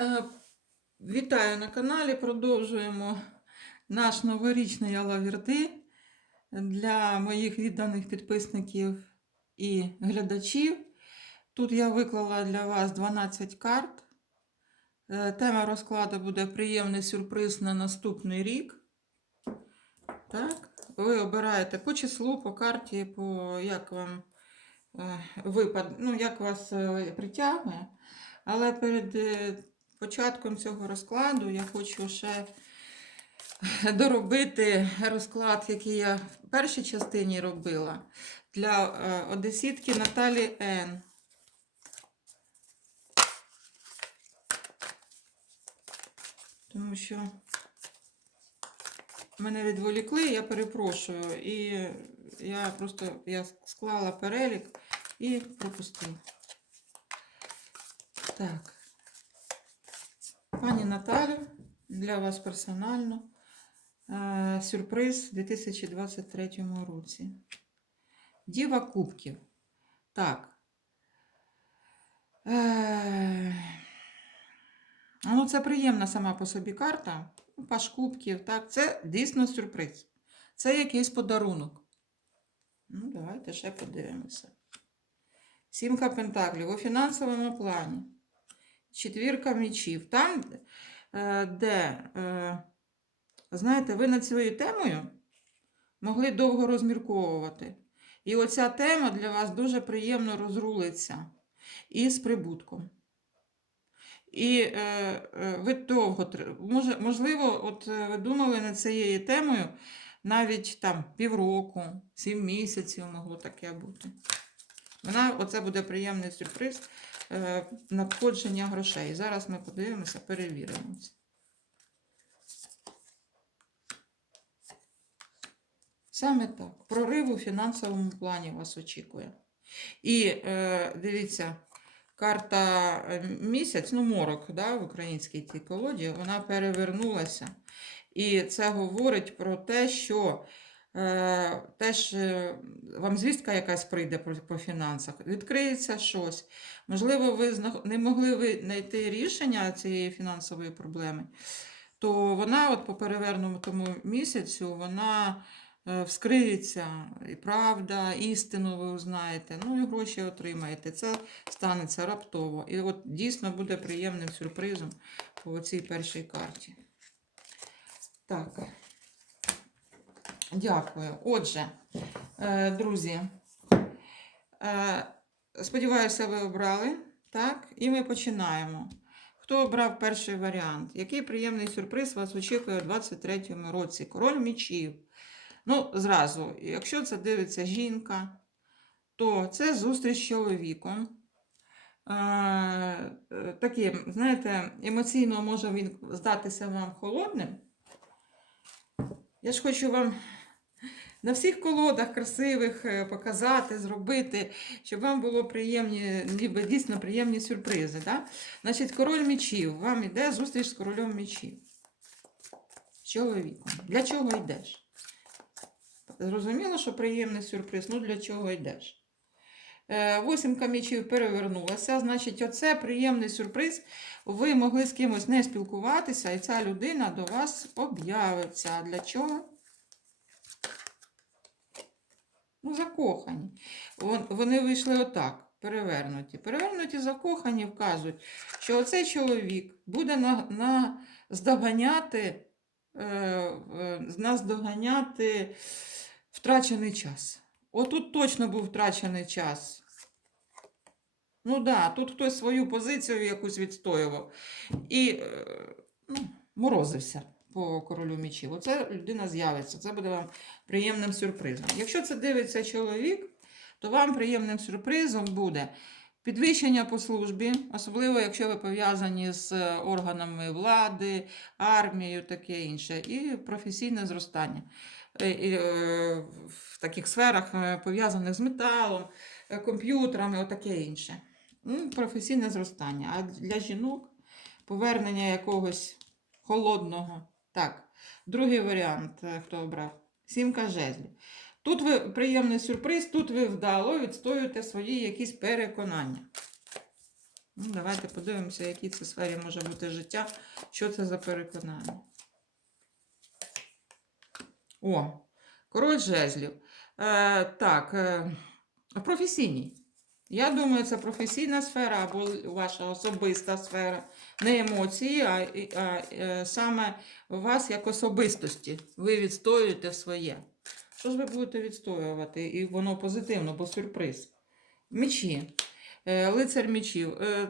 Е, Вітаю на каналі. Продовжуємо наш новорічний алавірди для моїх відданих підписників і глядачів. Тут я виклала для вас 12 карт. Е, Тема розкладу буде приємний сюрприз на наступний рік. Так, ви обираєте по числу, по карті, по як вам е, випад, ну, як вас е, притягує. Але перед початком цього розкладу я хочу ще доробити розклад, який я в першій частині робила для е, одесітки Наталі Н. Тому що мене відволікли, я перепрошую. І я просто я склала перелік і пропустила. Так. Пані Наталю, для вас персонально е, сюрприз у 2023 році. Діва Кубків. Так. Е, ну, це приємна сама по собі карта. Паш Кубків, так, це дійсно сюрприз. Це якийсь подарунок. Ну, давайте ще подивимося. Сімка Пентаклів у фінансовому плані. Четвірка мічів. Там, е, де, е, знаєте, ви над цією темою могли довго розмірковувати. І оця тема для вас дуже приємно розрулиться і з прибутком. І е, е, ви довго, може, можливо, от ви думали над цією темою навіть там півроку, сім місяців могло таке бути. Вона, оце буде приємний сюрприз надходження грошей. Зараз ми подивимося, перевіримо. Саме так. Прорив у фінансовому плані вас очікує. І е, дивіться, карта е, місяць, ну, морок да, в українській тій колоді, вона перевернулася. І це говорить про те, що е, теж е, вам звістка якась прийде по, фінансах, відкриється щось. Можливо, ви не могли знайти рішення цієї фінансової проблеми, то вона, от по перевернутому місяцю, вона е, вскриється, і правда, істину ви узнаєте, ну і гроші отримаєте. Це станеться раптово. І от дійсно буде приємним сюрпризом по цій першій карті. Так. Дякую. Отже, е, друзі, е, сподіваюся, ви обрали. Так, і ми починаємо. Хто обрав перший варіант? Який приємний сюрприз вас очікує у 23-му році? Король мічів. Ну, зразу, якщо це дивиться жінка, то це зустріч з чоловіком. Е, Таким, знаєте, емоційно може він здатися вам холодним. Я ж хочу вам на всіх колодах красивих е, показати, зробити, щоб вам було приємні, ніби дійсно приємні сюрпризи. Да? Значить, король мічів. Вам іде зустріч з королем мічів. З чоловіком. Для чого йдеш? Зрозуміло, що приємний сюрприз. Ну для чого йдеш? Е, Восімка мічів перевернулася. Значить, оце приємний сюрприз. Ви могли з кимось не спілкуватися, і ця людина до вас об'явиться. Для чого? Ну, закохані. Вони вийшли отак, перевернуті. Перевернуті закохані вказують, що оцей чоловік буде на, на здоганяти, е, е, наздоганяти втрачений час. Отут точно був втрачений час. Ну так, да, тут хтось свою позицію якусь відстоював. І е, ну, морозився по королю мічів. Оце людина з'явиться. Це буде вам приємним сюрпризом. Якщо це дивиться чоловік, то вам приємним сюрпризом буде підвищення по службі, особливо якщо ви пов'язані з е, органами влади, армією, таке інше, і професійне зростання. Е, е, В таких сферах, пов'язаних з металом, комп'ютерами, отаке інше. Ну, Професійне зростання. А для жінок повернення якогось холодного. Так, другий варіант, е, хто обрав. Сімка жезлів. Тут ви приємний сюрприз, тут ви вдало відстоюєте свої якісь переконання. Ну, давайте подивимося, в якій це сфері може бути життя, що це за переконання. О, король жезлів. Е, так, е, професійній. Я думаю, це професійна сфера або ваша особиста сфера. Не емоції, а, і- а е, саме вас як особистості. Ви відстоюєте своє. Що ж ви будете відстоювати? І воно позитивно, бо сюрприз. Мечі, е, лицар мечів. Е,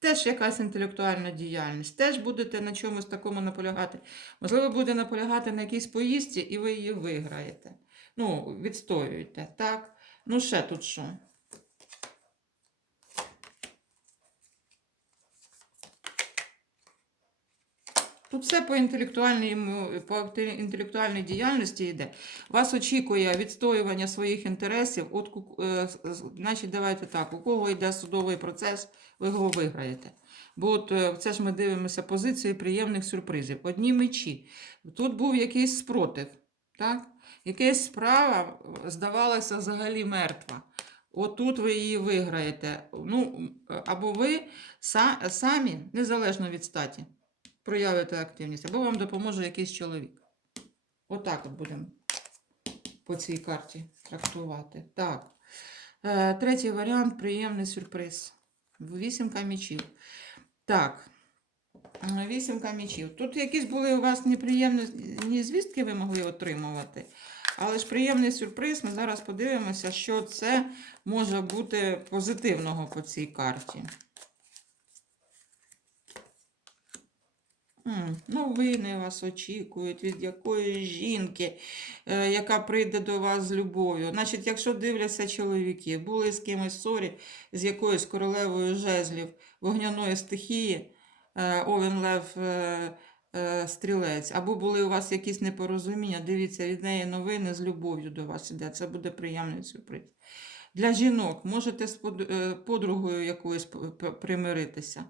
Теж якась інтелектуальна діяльність. Теж будете на чомусь такому наполягати. Можливо, будете наполягати на якійсь поїздці, і ви її виграєте. Ну, відстоюєте. Так? Ну, ще тут що? Тут все по інтелектуальній, по інтелектуальній діяльності йде. Вас очікує відстоювання своїх інтересів. От, е, значить, давайте так, у кого йде судовий процес, ви його виграєте. Бо от е, це ж ми дивимося позиції приємних сюрпризів. Одні мечі. Тут був якийсь спротив. Так? Якась справа е, здавалася взагалі мертва. Отут ви її виграєте. Ну, або ви самі, незалежно від статі, проявите активність, або вам допоможе якийсь чоловік. Отак от будемо по цій карті трактувати. Так. Е, третій варіант приємний сюрприз. Вісімка мічів. Так. Е, Вісімка мічів. Тут якісь були у вас неприємні звістки, ви могли отримувати. Але ж приємний сюрприз. Ми зараз подивимося, що це може бути позитивного по цій карті. Новини вас очікують від якоїсь жінки, е, яка прийде до вас з любов'ю. Значить, якщо дивляться чоловіки, були з кимось ссорі, з якоюсь королевою жезлів вогняної стихії, е, Овен Лев е, Стрілець, або були у вас якісь непорозуміння, дивіться, від неї новини з любов'ю до вас іде. Це буде приємний сюрприз. Для жінок можете з подругою якоюсь примиритися.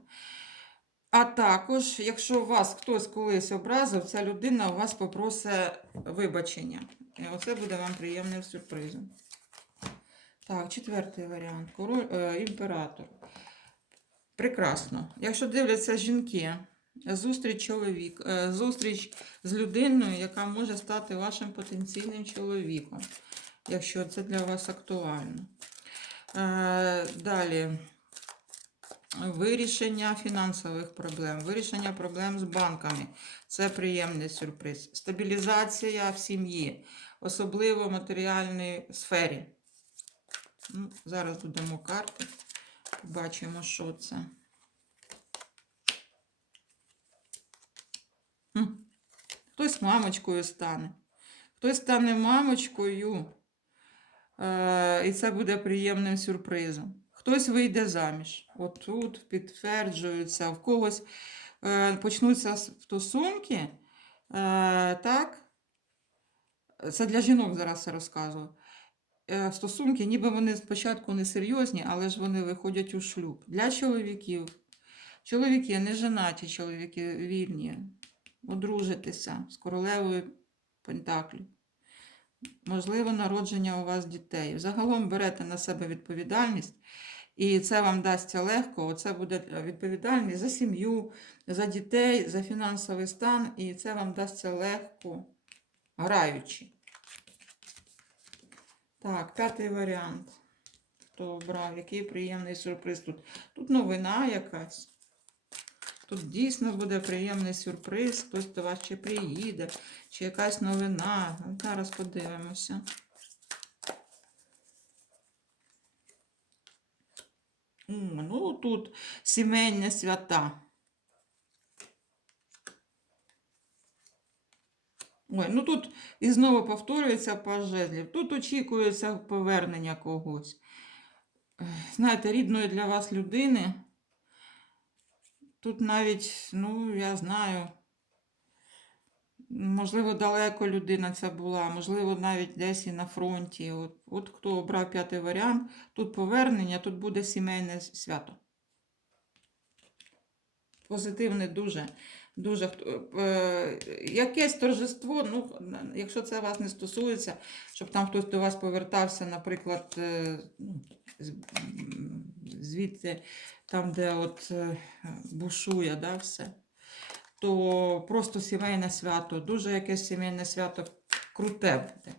А також, якщо вас хтось колись образив, ця людина у вас попросить вибачення. І оце буде вам приємним сюрпризом. Так, четвертий варіант. Король, е, імператор. Прекрасно. Якщо дивляться жінки, зустріч чоловік, е, зустріч з людиною, яка може стати вашим потенційним чоловіком, якщо це для вас актуально. Е, далі. Вирішення фінансових проблем, вирішення проблем з банками. Це приємний сюрприз. Стабілізація в сім'ї, особливо в матеріальній сфері. Ну, зараз додамо карти, побачимо, що це. Хтось мамочкою стане. Хтось стане мамочкою, е, і це буде приємним сюрпризом. Хтось вийде заміж. Отут підтверджується, в когось е, почнуться стосунки. Е, так? Це для жінок зараз це розказую. Е, стосунки, ніби вони спочатку не серйозні, але ж вони виходять у шлюб. Для чоловіків. Чоловіки, не женаті чоловіки вільні. Одружитися з королевою Пентаклів. Можливо, народження у вас дітей. Загалом берете на себе відповідальність, і це вам дасться легко. Оце буде відповідальність за сім'ю, за дітей, за фінансовий стан, і це вам дасться легко, граючи. Так, п'ятий варіант. Хто обрав, який приємний сюрприз тут. Тут новина якась. Тут дійсно буде приємний сюрприз, хтось до вас чи приїде, чи якась новина. Зараз подивимося. Ну, тут сімейні свята. Ой, ну тут і знову повторюється паж жезлів. Тут очікується повернення когось. Знаєте, рідної для вас людини. Тут навіть, ну, я знаю, можливо, далеко людина ця була, можливо, навіть десь і на фронті. От, от хто обрав п'ятий варіант, тут повернення, тут буде сімейне свято. Позитивне дуже. Дуже е, якесь торжество, ну, якщо це вас не стосується, щоб там хтось до вас повертався, наприклад, е, ну, з звідти, там, де от е, бушує, да, все, то просто сімейне свято, дуже якесь сімейне свято круте буде.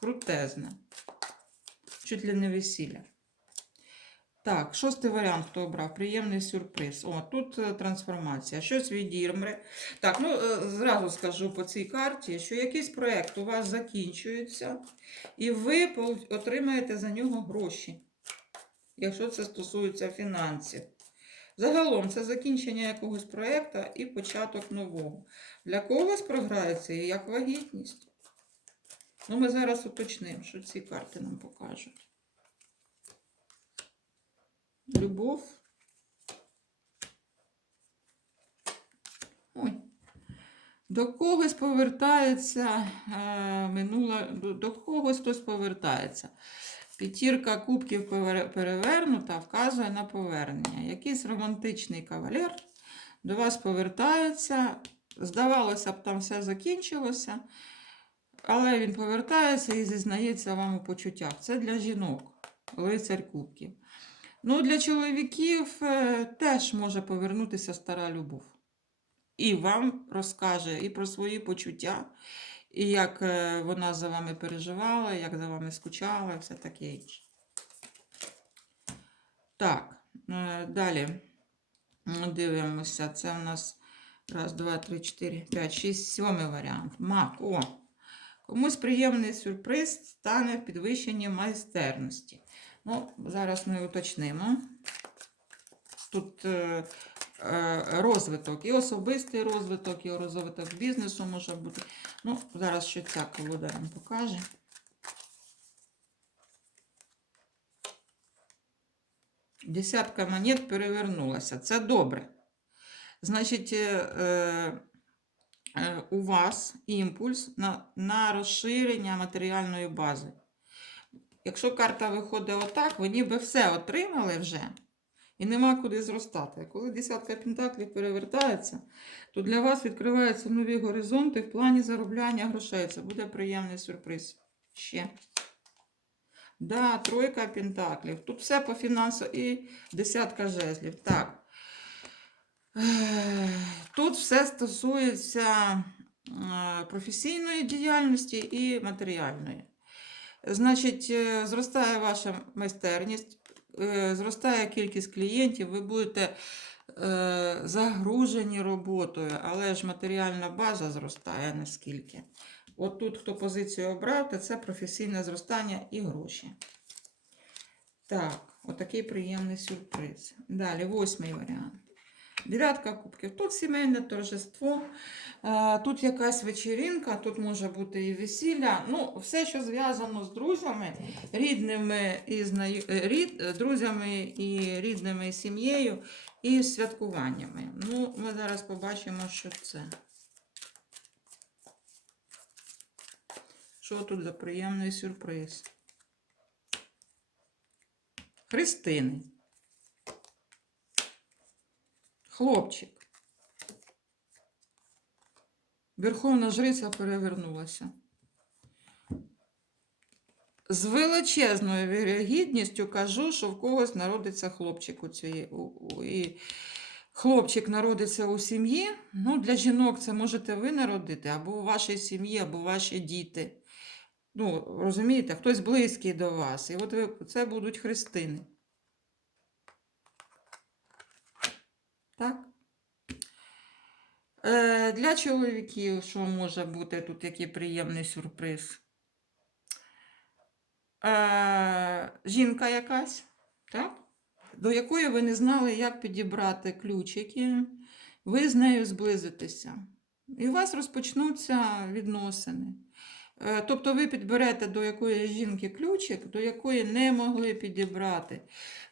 Крутезне. Чуть ли не весілля. Так, шостий варіант, хто обрав? Приємний сюрприз. О, тут е, трансформація. Щось відірмре. Так, ну е, зразу скажу по цій карті, що якийсь проєкт у вас закінчується, і ви отримаєте за нього гроші, якщо це стосується фінансів. Загалом це закінчення якогось проєкту і початок нового. Для когось програється і як вагітність. Ну, ми зараз уточнимо, що ці карти нам покажуть. Любов. Ой. До когось повертається е, минула, до, до когось хтось повертається. П'ятірка кубків перевернута вказує на повернення. Якийсь романтичний кавалер до вас повертається. Здавалося б, там все закінчилося, але він повертається і зізнається вам у почуттях. Це для жінок, лицар кубків. Ну, для чоловіків е, теж може повернутися стара любов. І вам розкаже і про свої почуття, і як е, вона за вами переживала, як за вами скучала, і все таке інше. Так, е, далі дивимося. Це у нас раз, два, три, чотири, п'ять, шість, сьомий варіант. Мак. О! Комусь приємний сюрприз стане підвищенням майстерності. Ну, зараз ми уточнимо. Тут е, розвиток, і особистий розвиток, і розвиток бізнесу може бути. Ну, зараз що ця колода нам покаже. Десятка монет перевернулася. Це добре. Значить, е, е, е, у вас імпульс на, на розширення матеріальної бази. Якщо карта виходить отак, ви ніби все отримали вже. І нема куди зростати. Коли десятка пентаклів перевертається, то для вас відкриваються нові горизонти в плані заробляння грошей. Це буде приємний сюрприз. Ще. Да, тройка пентаклів. Тут все по фінансу і десятка жезлів. Так. Тут все стосується е, професійної діяльності і матеріальної. Значить, е, зростає ваша майстерність, зростає кількість клієнтів, ви будете е, загружені роботою, але ж матеріальна база зростає наскільки. От тут, хто позицію обрав, то це професійне зростання і гроші. Так, отакий приємний сюрприз. Далі, восьмий варіант. Дев'ятка кубків. Тут сімейне торжество, е, тут якась вечеринка, тут може бути і весілля. Ну, все, що зв'язано з друзями, рідними і знаю... е, рід... е, друзями і рідними і сім'єю, і святкуваннями. Ну, ми зараз побачимо, що це. Що тут за приємний сюрприз? Христини. Хлопчик. Верховна жриця перевернулася. З величезною вірогідністю кажу, що в когось народиться хлопчик у цієї. І хлопчик народиться у сім'ї. Ну, для жінок це можете ви народити, або у вашій сім'ї, або ваші діти. Ну, розумієте, хтось близький до вас. І от ви, це будуть хрестини. Так? Е, для чоловіків, що може бути тут який приємний сюрприз? Е, жінка якась, так? до якої ви не знали, як підібрати ключики, ви з нею зблизитеся. І у вас розпочнуться відносини. Е, Тобто ви підберете до якоїсь жінки ключик, до якої не могли підібрати.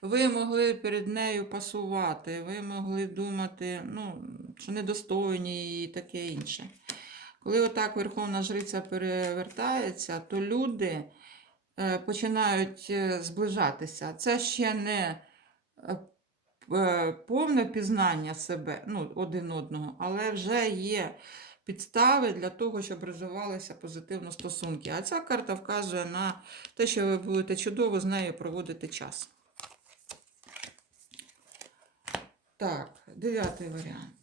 Ви могли перед нею пасувати, ви могли думати, ну, що недостойні і таке інше. Коли отак Верховна Жриця перевертається, то люди е, починають е, зближатися. Це ще не повне пізнання себе, ну, один одного, але вже є підстави для того, щоб розвивалися позитивно стосунки. А ця карта вказує на те, що ви будете чудово з нею проводити час. Так, дев'ятий варіант.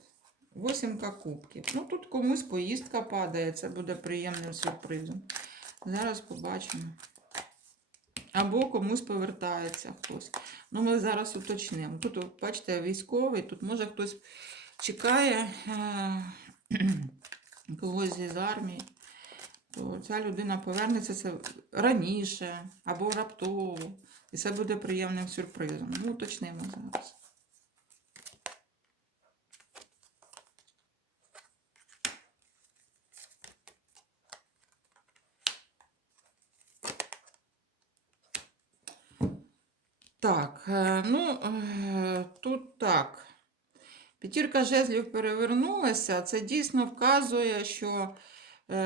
Восімка кубків. Ну, тут комусь поїздка падає, це буде приємним сюрпризом. Зараз побачимо. Або комусь повертається хтось. Ну, ми зараз уточнимо. Тут, бачите, військовий, тут може хтось чекає е- когось із армії, то ця людина повернеться це раніше або раптово. І це буде приємним сюрпризом. Ну, уточнимо зараз. Так, е, ну е, тут так. П'ятірка жезлів перевернулася. Це дійсно вказує, що е,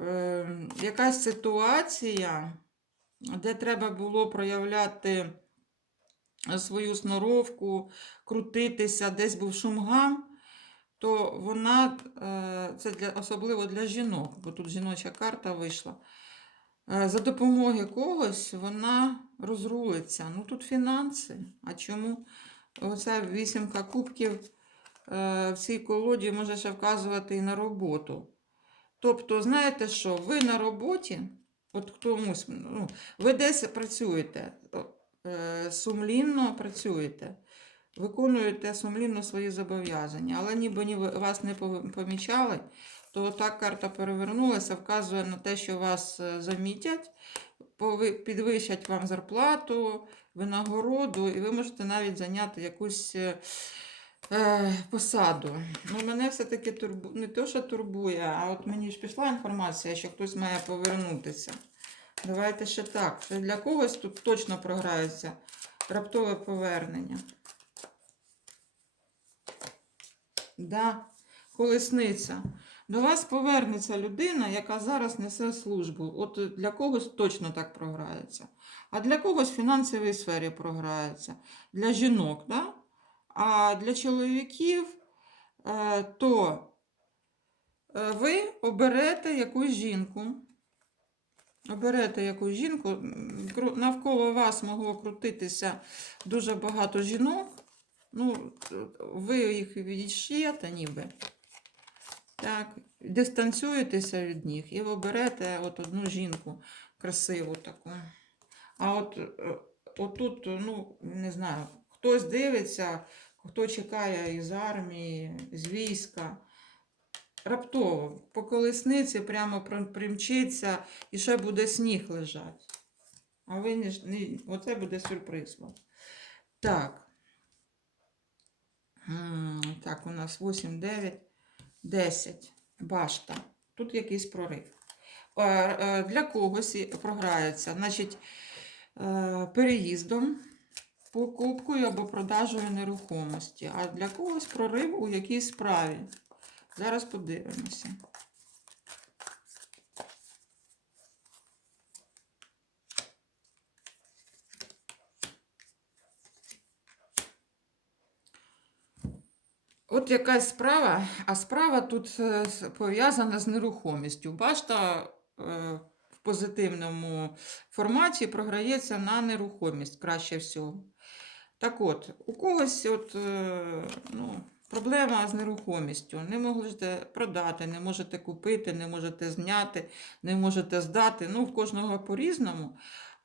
е, якась ситуація, де треба було проявляти свою сноровку, крутитися, десь був шумгам, то вона, е, це для, особливо для жінок, бо тут жіноча карта вийшла. Е, За допомогою когось вона розрулиться. Ну тут фінанси. А чому оця вісімка кубків е, в цій колоді може ще вказувати і на роботу. Тобто, знаєте що, ви на роботі, от комусь, ну, ви десь працюєте, е, сумлінно працюєте, виконуєте сумлінно свої зобов'язання, але ніби ні вас не помічали, то так карта перевернулася, вказує на те, що вас е, замітять, підвищать вам зарплату, винагороду, і ви можете навіть зайняти якусь е, е, посаду. Ну, мене все-таки турбу... не то, що турбує, а от мені ж пішла інформація, що хтось має повернутися. Давайте ще так. Це для когось тут точно програється раптове повернення. Да, колесниця. До вас повернеться людина, яка зараз несе службу. От для когось точно так програється. А для когось в фінансовій сфері програється. Для жінок, да? а для чоловіків, е, то е, ви оберете якусь жінку. Оберете якусь жінку, навколо вас могло крутитися дуже багато жінок. Ну, ви їх відшиєте ніби. Так, дистанціюєтеся від них і оберете от одну жінку красиву таку. А от е, отут, ну, не знаю, хтось дивиться, хто чекає із армії, з війська. Раптово по колесниці прямо примчиться і ще буде сніг лежать. А ви не, не оце буде сюрприз вам. Так. Так, у нас 8, 9, 10. Башта. Тут якийсь прорив. Е, е, Для когось програється, значить, е, переїздом, покупкою або продажею нерухомості. А для когось прорив у якійсь справі. Зараз подивимося. От якась справа, а справа тут е, пов'язана з нерухомістю. Башта е, в позитивному форматі програється на нерухомість краще всього. Так от, у когось от, е, ну, проблема з нерухомістю. Не можете продати, не можете купити, не можете зняти, не можете здати. Ну, в кожного по-різному.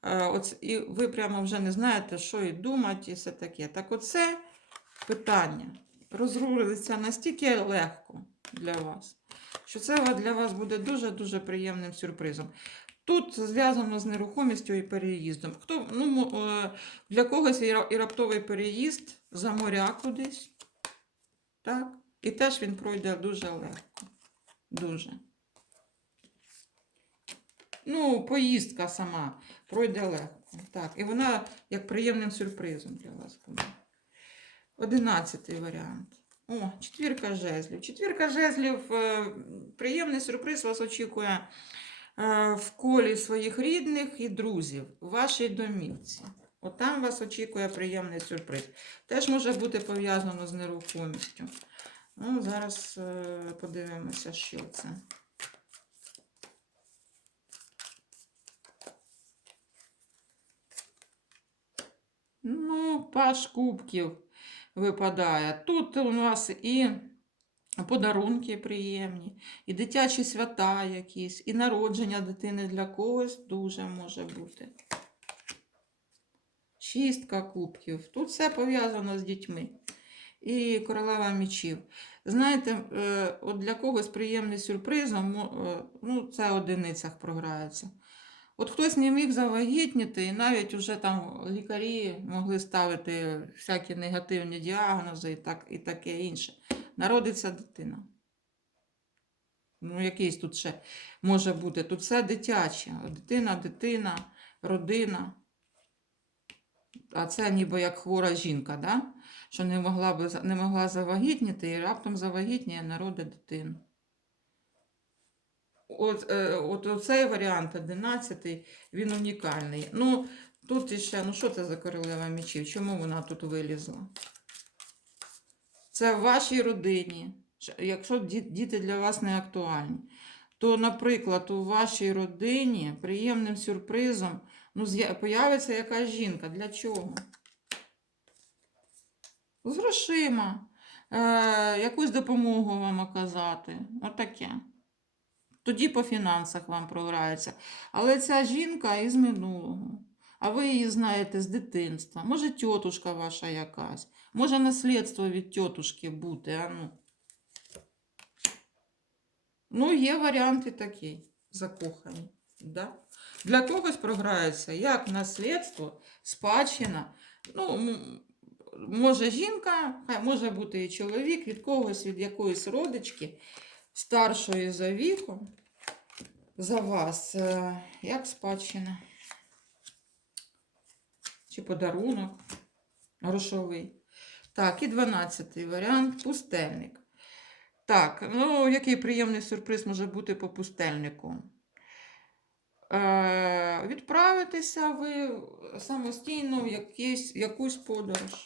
От, і ви прямо вже не знаєте, що і думати, і все таке. Так оце питання розрулиться настільки легко для вас, що це для вас буде дуже-дуже приємним сюрпризом. Тут зв'язано з нерухомістю і переїздом. Хто, ну, е, для когось і раптовий переїзд за моря кудись. Так? І теж він пройде дуже легко. Дуже. Ну, поїздка сама пройде легко. Так. І вона як приємним сюрпризом для вас буде. Одинадцятий варіант. О, четвірка жезлів. Четвірка жезлів. е, Приємний сюрприз вас очікує е, в колі своїх рідних і друзів, у вашій домівці. От там вас очікує приємний сюрприз. Теж може бути пов'язано з нерухомістю. Ну, зараз е, подивимося, що це. Ну, паш кубків. Випадає. Тут у нас і подарунки приємні, і дитячі свята якісь, і народження дитини для когось дуже може бути. Шістка кубків. Тут все пов'язано з дітьми. І королева мічів. Знаєте, е, от для когось приємний сюрпризом, е, ну, це в одиницях програється. От хтось не міг завагітніти, і навіть вже там лікарі могли ставити всякі негативні діагнози і, так, і таке інше. Народиться дитина. Ну, якийсь тут ще може бути. Тут все дитяче. Дитина, дитина, родина. А це ніби як хвора жінка, да? що не могла, би, не могла завагітніти і раптом завагітніє народить дитину. От, е, от цей варіант 11 він унікальний. Ну, тут іще, ну що це за королева мечів? Чому вона тут вилізла? Це в вашій родині. Якщо діти для вас не актуальні, то, наприклад, у вашій родині приємним сюрпризом ну, появиться якась жінка. Для чого? З грошима. Е, якусь допомогу вам оказати. Отаке. Тоді по фінансах вам програється. Але ця жінка із минулого. А ви її знаєте з дитинства. Може, тьотушка ваша якась. Може, наслідство від тьотушки бути. А ну. ну, є варіанти такі закохані. Да? Для когось програється як наслідство, спадщина. Ну, може жінка, хай може бути і чоловік від когось, від якоїсь родички старшої за віком за вас, е, як спадщина. Чи подарунок грошовий. Так, і 12-й варіант пустельник. Так, ну, який приємний сюрприз може бути по пустельнику? Е, відправитися ви самостійно в якусь подорож.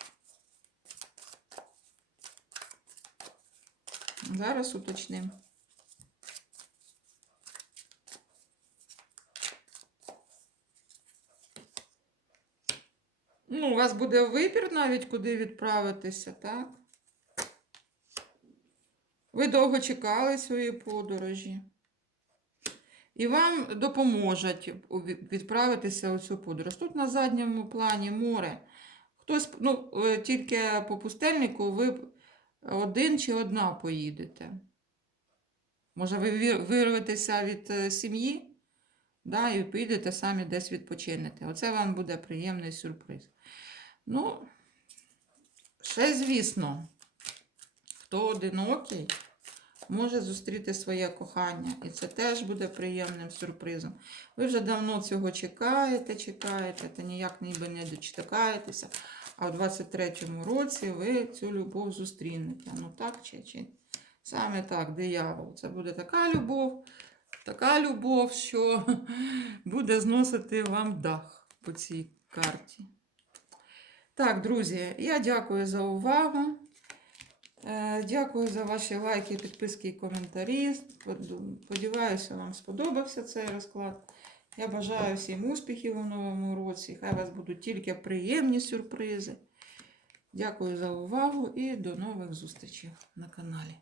Зараз уточнимо. Ну, у вас буде вибір навіть, куди відправитися, так? Ви довго чекали своєї подорожі. І вам допоможуть відправитися у цю подорож. Тут на задньому плані море. Хтось, ну, е, тільки по пустельнику ви один чи одна поїдете. Може, ви вирветеся від е, сім'ї? Да, і поїдете самі десь відпочинете. Оце вам буде приємний сюрприз. Ну, ще, звісно, хто одинокий, може зустріти своє кохання. І це теж буде приємним сюрпризом. Ви вже давно цього чекаєте, чекаєте, та ніяк ніби не дочекаєтеся. А в 23-му році ви цю любов зустрінете. Ну так чи, чи? Саме так, диявол. Це буде така любов, така любов, що буде зносити вам дах по цій карті. Так, друзі, я дякую за увагу. Е, Дякую за ваші лайки, підписки і коментарі. Сподіваюся, вам сподобався цей розклад. Я бажаю всім успіхів у новому році. Хай вас будуть тільки приємні сюрпризи. Дякую за увагу і до нових зустрічей на каналі.